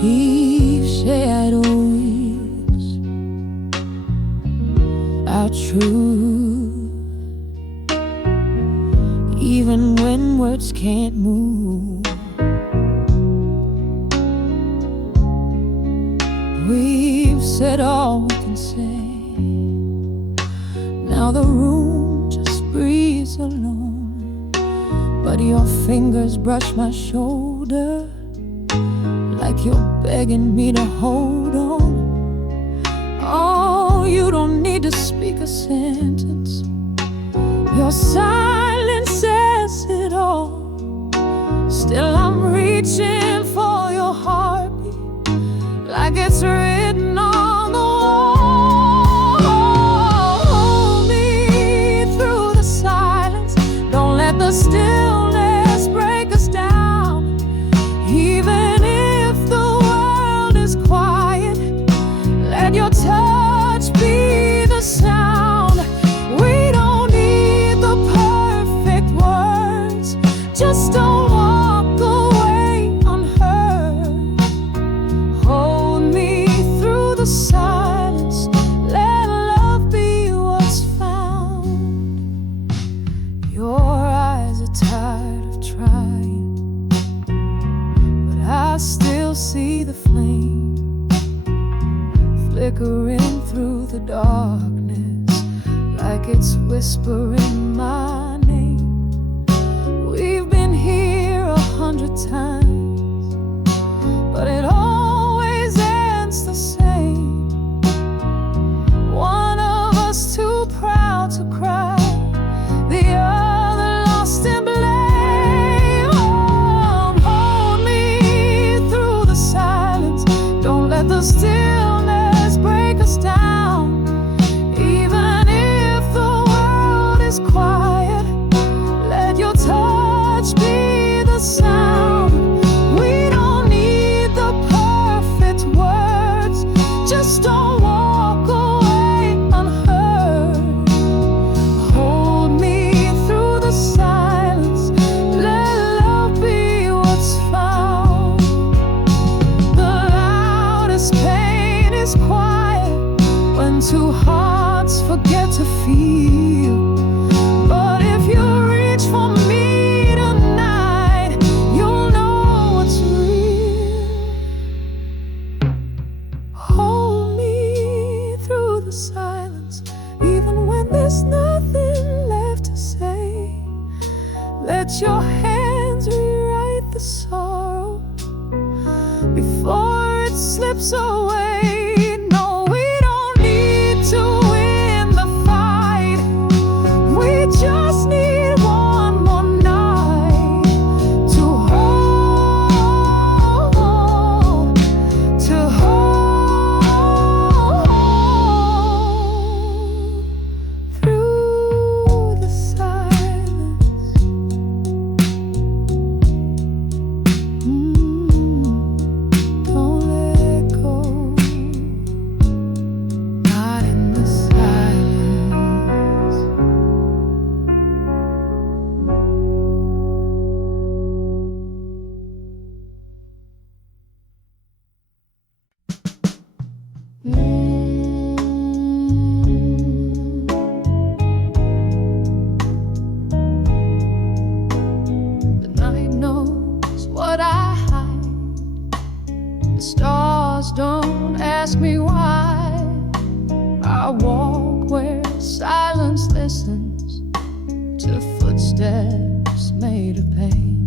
We've shared weeks, our truth, even when words can't move. We've said all we can say. Now the room just breathes alone, but your fingers brush my shoulder like you're begging me to hold on. Oh, you don't need to speak a sentence. Your silence says it all. Still I'm reaching for your heartbeat, like it's written on the wall. Hold me through the silence. Don't let the stillness break us down. Even if the world is quiet, let your touch be the sound. We don't need the perfect words, just don't walk away unheard. Hold me through the silence, let love be what's found. Your eyes are tired of trying, but I still see the flame flickering through the darkness, like it's whispering my name. We've been here 100 times, but it always ends the same. One of us too proud to cry, the other lost in blame. Oh, hold me through the silence. Don't let the stillness break us down. Even if the world is quiet, let your touch be the sound. We don't need the perfect words, just don't walk away unheard. Hold me through the silence, let love be what's found. The loudest pain is quiet when two hearts forget to feel. But if you reach for me tonight, you'll know what's real. Hold me through the silence, even when there's nothing left to say. Let your hands rewrite the sorrow before it slips away. No, we don't need to win the fight. We just need one more night to hold, to hold through the silence. Don't let go, not in the silence. The night knows what I hide. The stars don't ask me why. I walk where silence listens to footsteps made of pain.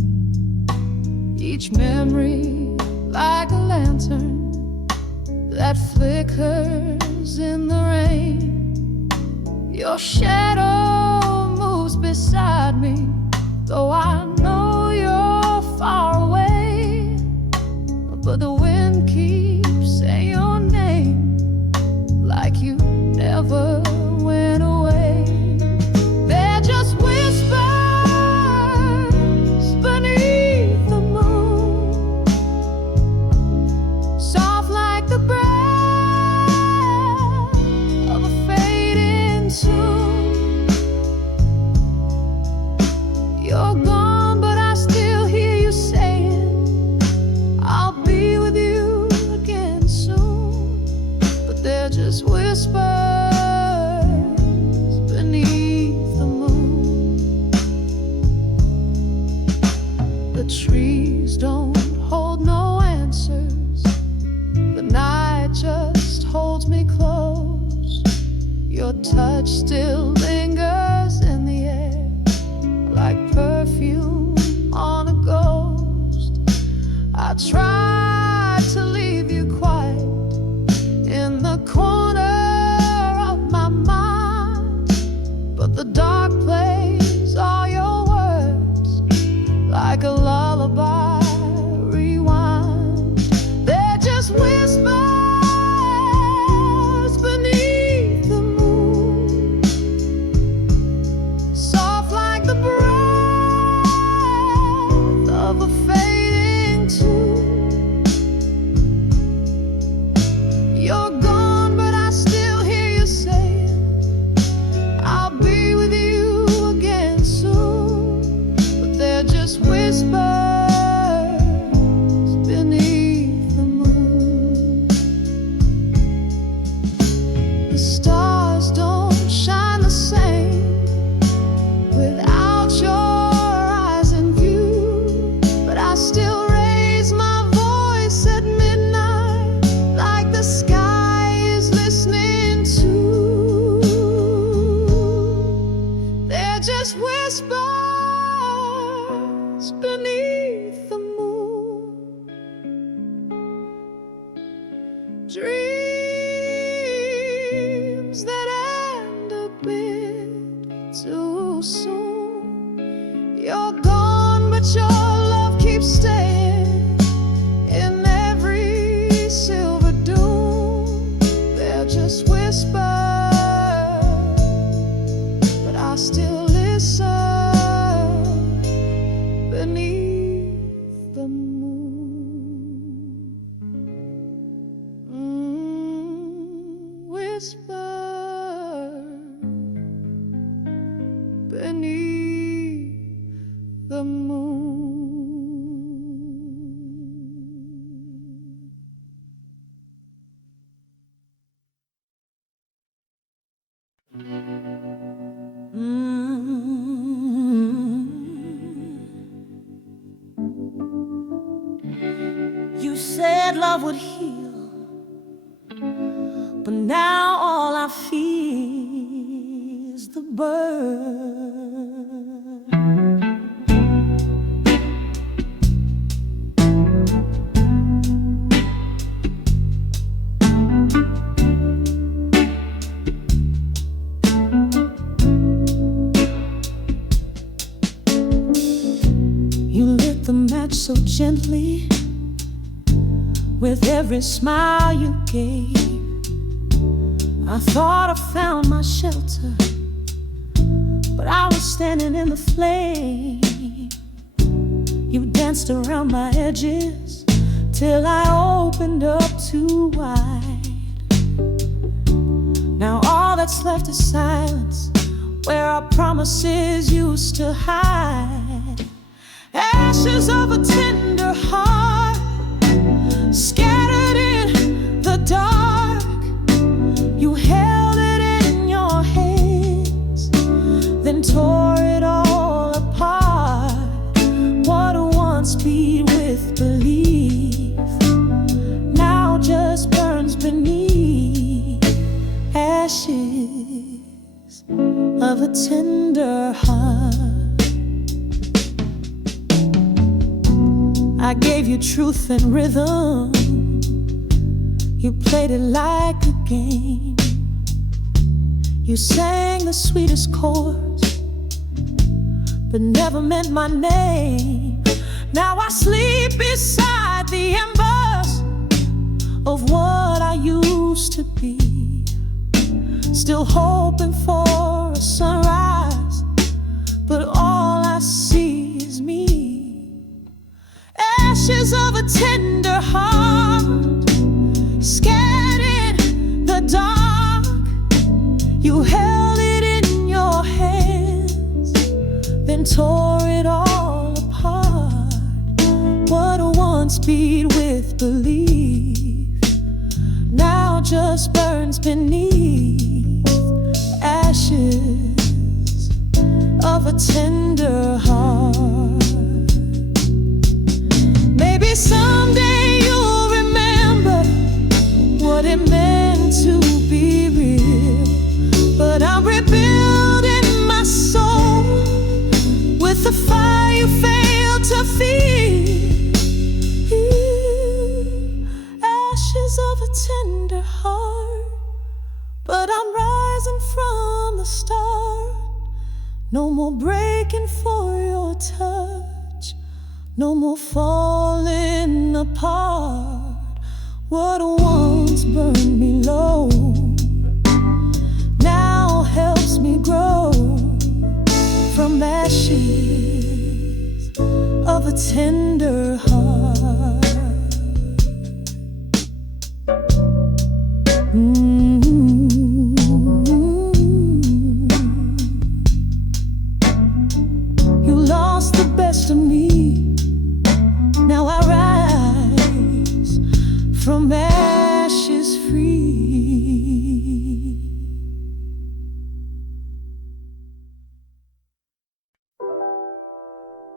Each memory like a lantern that flickers in the rain. Your shadow moves beside me, though I know you're far away. But the wind keeps saying your name, like you never went away. They're just whispers beneath the moon, soft like the breath of a fading tune. You're gone, but I still hear you say Your touch still lingers in the air, like perfume on a ghost. I tried to leave you quiet in the corner of my mind, but the dark plays all your words like a lullaby. Rewind, they're just whispers beneath the moon, soft like the breath of a fading tune. You're gone, but I still hear you saying, I'll be with you again soon. But they're just whispers beneath the moon. The stars don't shine the same without your eyes in view, but I still raise my voice at midnight like the sky is listening too. They're just whispers beneath the moon, dreams that end a bit too soon. You're gone, but your love keeps staying in every silver dune. They're just whispers, but I still listen beneath the moon. Whisper beneath the moon. You said love would heal, but now all I feel is the burn. You lit the match so gently with every smile you gave. I thought I found my shelter, but I was standing in the flame. You danced around my edges till I opened up too wide. Now all that's left is silence, where our promises used to hide. Ashes of a tender heart scattered in the dark. You held it in your hands, then tore it all apart. What once beat with belief now just burns beneath. Ashes of a tender heart. I gave you truth and rhythm, you played it like a game. You sang the sweetest chords, but never meant my name. Now I sleep beside the embers of what I used to be, still hoping for a sunrise, but all I see is me. Ashes of a tender heart scattered in the dark. You held it in your hands, then tore it all apart. What once beat with belief now just burns beneath. Ashes of a tender heart. Maybe someday you'll remember what it meant to be real, but the start. No more breaking for your touch. No more falling apart. What once burned me low now helps me grow from ashes of a tender heart. You lost the best of me. Now I rise from ashes free.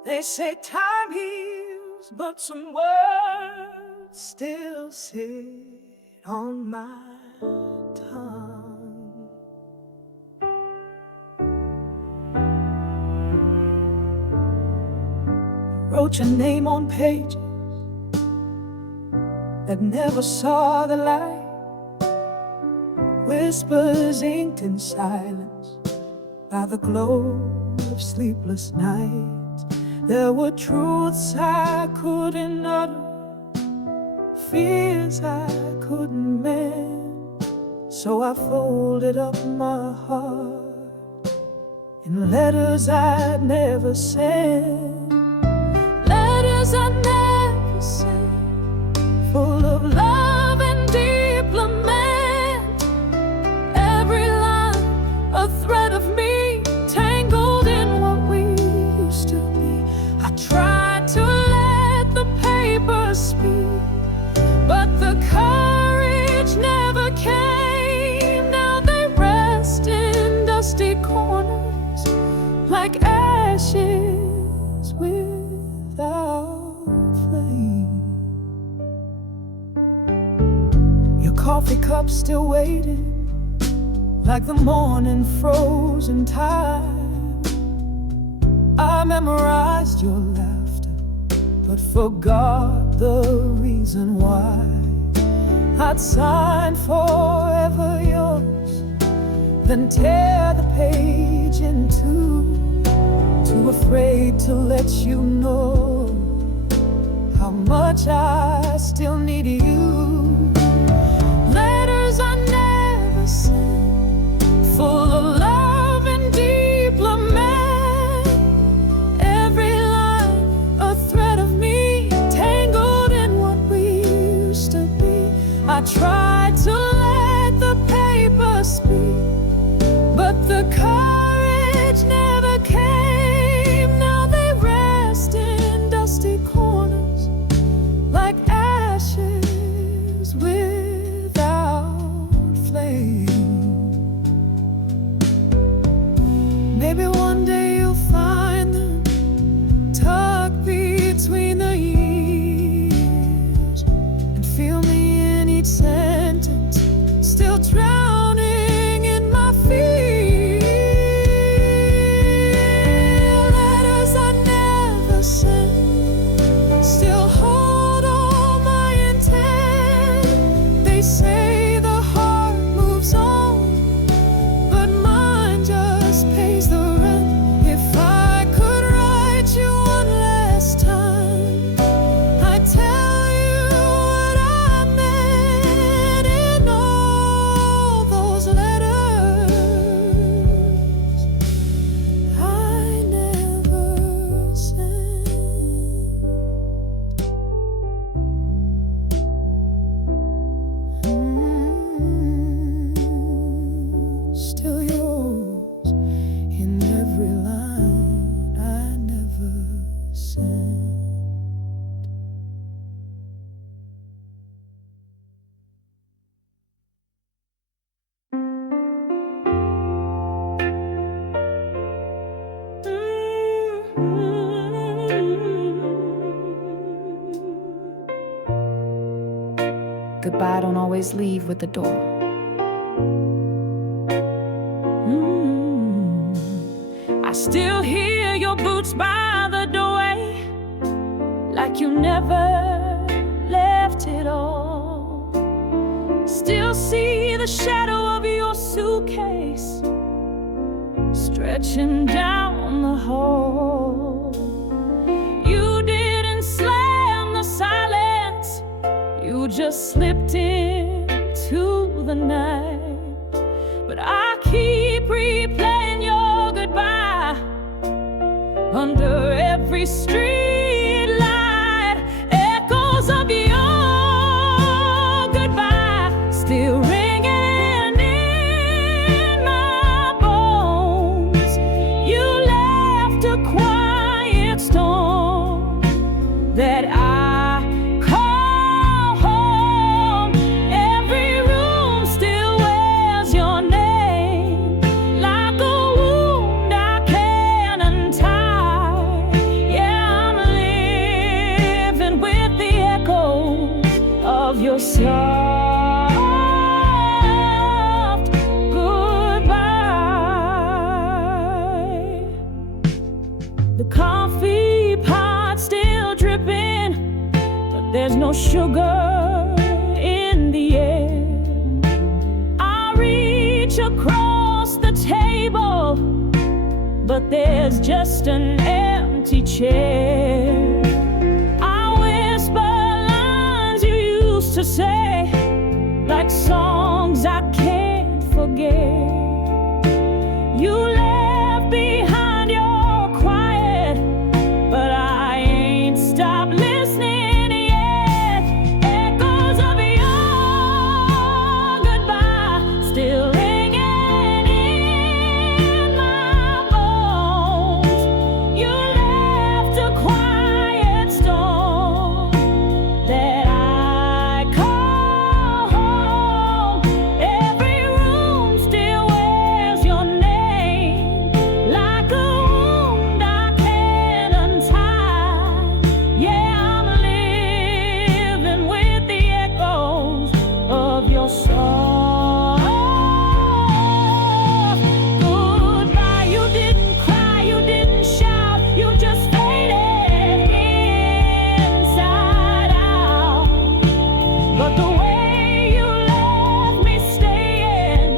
They say time heals, but some words still sit on my tongue. Wrote your name on pages that never saw the light. Whispers inked in silence by the glow of sleepless nights. There were truths I couldn't utter, fears I couldn't mend. So I folded up my heart in letters I'd never sent. Letters I never sent, full of love and deep lament. Every line a thread of me, tangled in what we used to be. I tried to let the paper speak, but the courage never came. Now they rest in dusty corners like ashes without flame. Your coffee cup still waiting, like the morning frozen time. I memorized your laughter, but forgot the reason why. I'd sign forever yours, then tear the page in two. Too afraid to let you know how much I still need you. Letters I never sent, full of love and deep lament. Every line a thread of me, tangled in what we used to be. I tried to let the paper speak, but the courage never came. Now they rest in dusty corners like ashes without flame. Maybe one day you'll find them tucked between the years, and feel me in each sentence, still drowning in my fear. Letters I never sent still hold all my intent. They say the heart moves on, but mine just pays the rent. If I could write you one last time, I'd tell you what I meant in all those letters I never sent. Still yours in every line I never sent. Goodbye don't always leave with the door. I still hear your boots by the doorway, like you never left it all. Still see the shadow of your suitcase stretching down the hall. You didn't slam the silence, you just slipped into the night. But I keep replaying your goodbye under every street light. Echoes of your goodbye still ringing in my bones. You left a quiet storm that I call home. Every room still wears your name like a wound I can't untie. Yeah, I'm living with the echoes of your soft goodbye. The coffee pot still dripping, but there's no sugar in the air. I reach across the table, but there's just an empty chair. I whisper lines you used to say, like songs I can't forget. You left behind your quiet, but I ain't stopped listening yet. Echoes of your goodbye still ringing in my bones. You left a quiet storm that I call home. Every room still wears your name like a wound I can't untie. Yeah, I'm living with the echoes of your soft goodbye. You didn't cry, you didn't shout, you just faded inside out. But the way you left me staying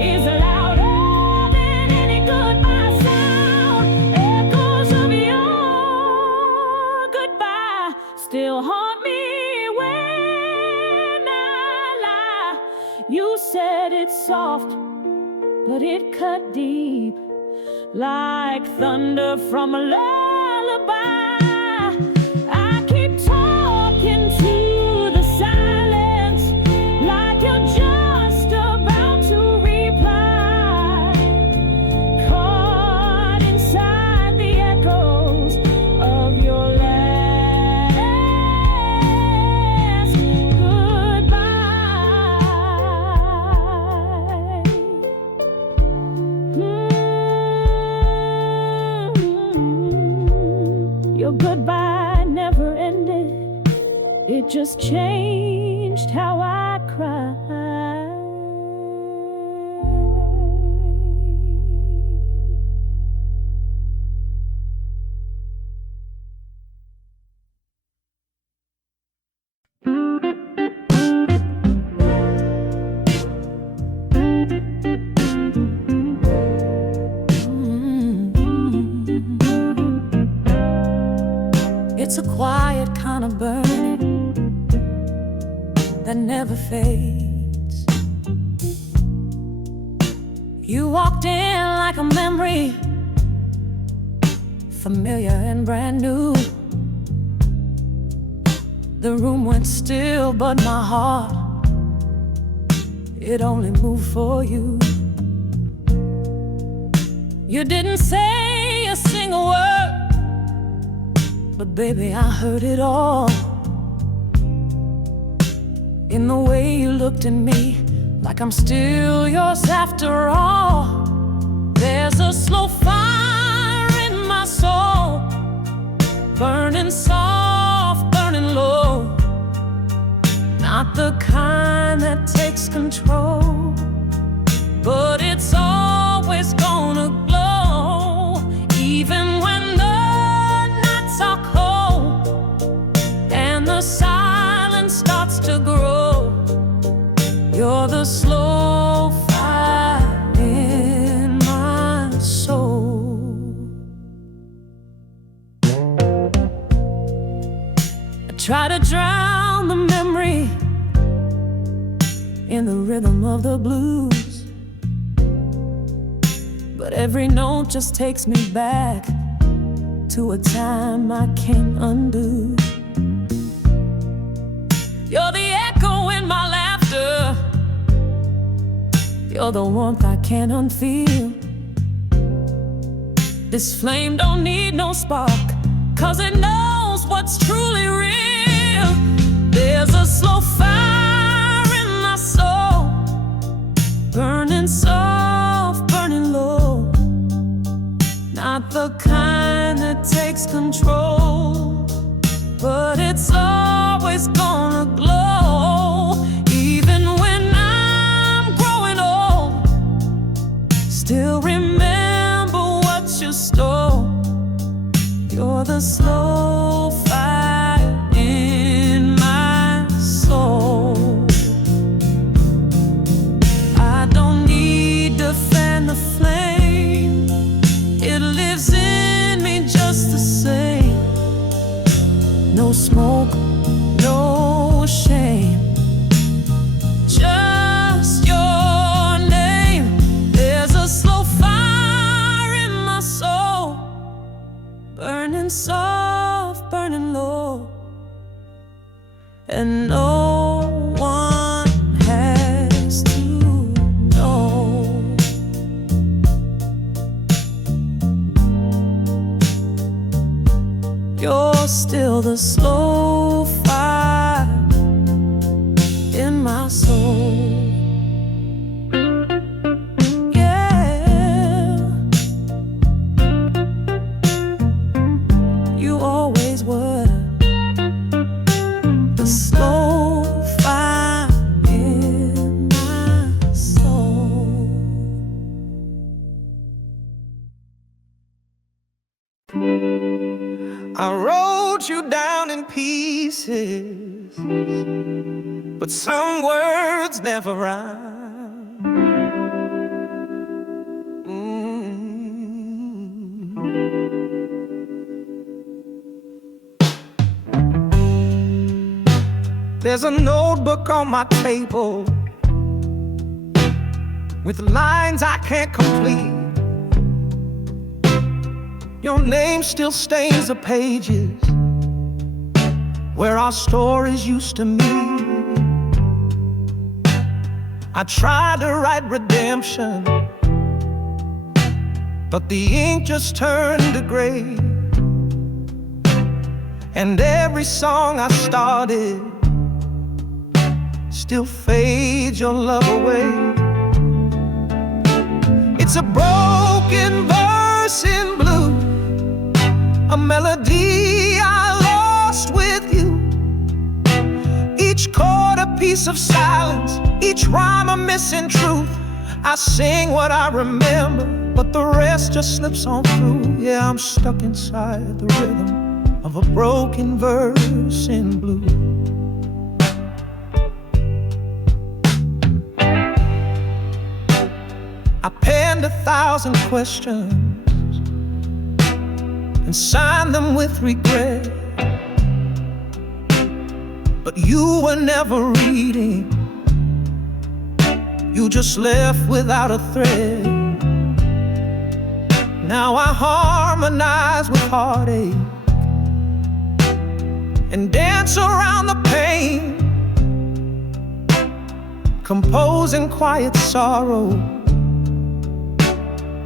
is louder than any goodbye sound. Echoes of your goodbye still haunt me when I lie. You said it's soft, but it cut deep like thunder from a lullaby. I keep talking to the silence like you're just about to reply, caught inside the echoes of your last goodbye. Your goodbye never ended, it just changed how I cry. It's a quiet kind of burning that never fades. You walked in like a memory, familiar and brand new. The room went still, but my heart, it only moved for you. You didn't say a single word, but baby, I heard it all. In the way you looked at me, like I'm still yours after all. There's a slow fire in my soul, burning soft, burning low. Not the kind that takes control, but it's always gonna glow. Even when the nights are cold and the silence starts to grow, you're the slow fire in my soul. in the rhythm of the blues. But every note just takes me back to a time I can't undo. You're the echo in my laughter. You're the warmth I can't unfeel. This flame don't need no spark, 'cause it knows what's truly real. There's a slow fire in my soul, burning soft, burning low. Not the kind that takes control, but it's always gonna glow. Even when I'm growing old, still remember what you stole. You're the slow fire in my soul. I don't need to fan the flame, it lives in me just the same. No smoke, no shame, just your name. There's a slow fire in my soul, burning soft, burning low, and no one has to know. You're still the slow fire in my soul. Yeah, you always were the slow fire in my soul. I wrote you down in pieces, but some words never rhyme. There's a notebook on my table with lines I can't complete. Your name still stains the pages where our stories used to meet. I tried to write redemption, but the ink just turned to gray. And every song I started still fades your love away. It's a broken verse in blue, a melody I lost with you. Each chord a piece of silence, each rhyme a missing truth. I sing what I remember, but the rest just slips on through. Yeah, I'm stuck inside the rhythm of a broken verse in blue. I penned 1,000 questions and signed them with regret, but you were never reading. You just left without a thread. Now I harmonize with heartache and dance around the pain, composing quiet sorrow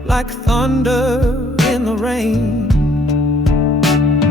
like thunder in the rain.